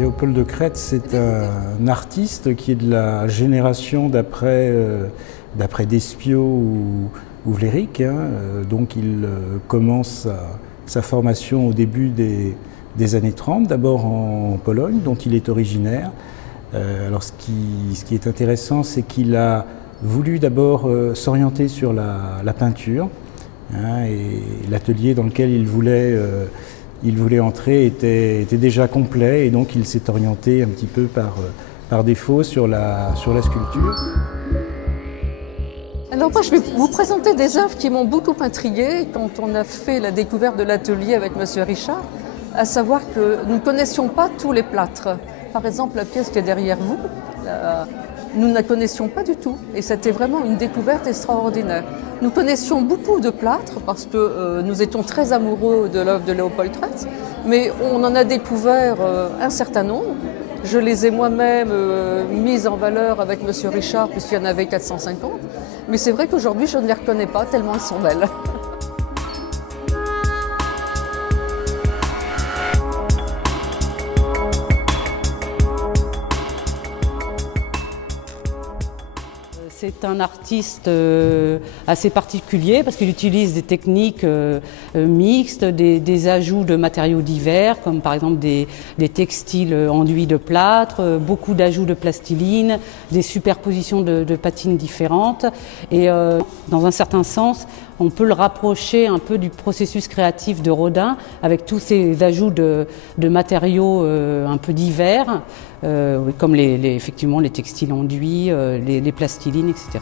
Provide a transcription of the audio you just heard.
Léopold de Crête, c'est un artiste qui est de la génération d'après Despiau ou Vlerick. Donc il commence sa formation au début des années 30, d'abord en Pologne, dont il est originaire. Alors ce qui est intéressant, c'est qu'il a voulu d'abord s'orienter sur la peinture, et l'atelier dans lequel il voulait entrer était déjà complet, et donc il s'est orienté un petit peu par défaut sur la sculpture. Alors moi je vais vous présenter des œuvres qui m'ont beaucoup intriguée quand on a fait la découverte de l'atelier avec M. Richard, à savoir que nous ne connaissions pas tous les plâtres. Par exemple, la pièce qui est derrière vous, nous ne la connaissions pas du tout, et c'était vraiment une découverte extraordinaire. Nous connaissions beaucoup de plâtres parce que nous étions très amoureux de l'œuvre de Léopold Crête, mais on en a découvert un certain nombre. Je les ai moi-même mises en valeur avec M. Richard puisqu'il y en avait 450, mais c'est vrai qu'aujourd'hui je ne les reconnais pas tellement elles sont belles. C'est un artiste assez particulier parce qu'il utilise des techniques mixtes, des ajouts de matériaux divers, comme par exemple des textiles enduits de plâtre, beaucoup d'ajouts de plastiline, des superpositions de patines différentes. Et dans un certain sens, on peut le rapprocher un peu du processus créatif de Rodin avec tous ces ajouts de matériaux un peu divers, comme effectivement les textiles enduits, les plastilines, etc.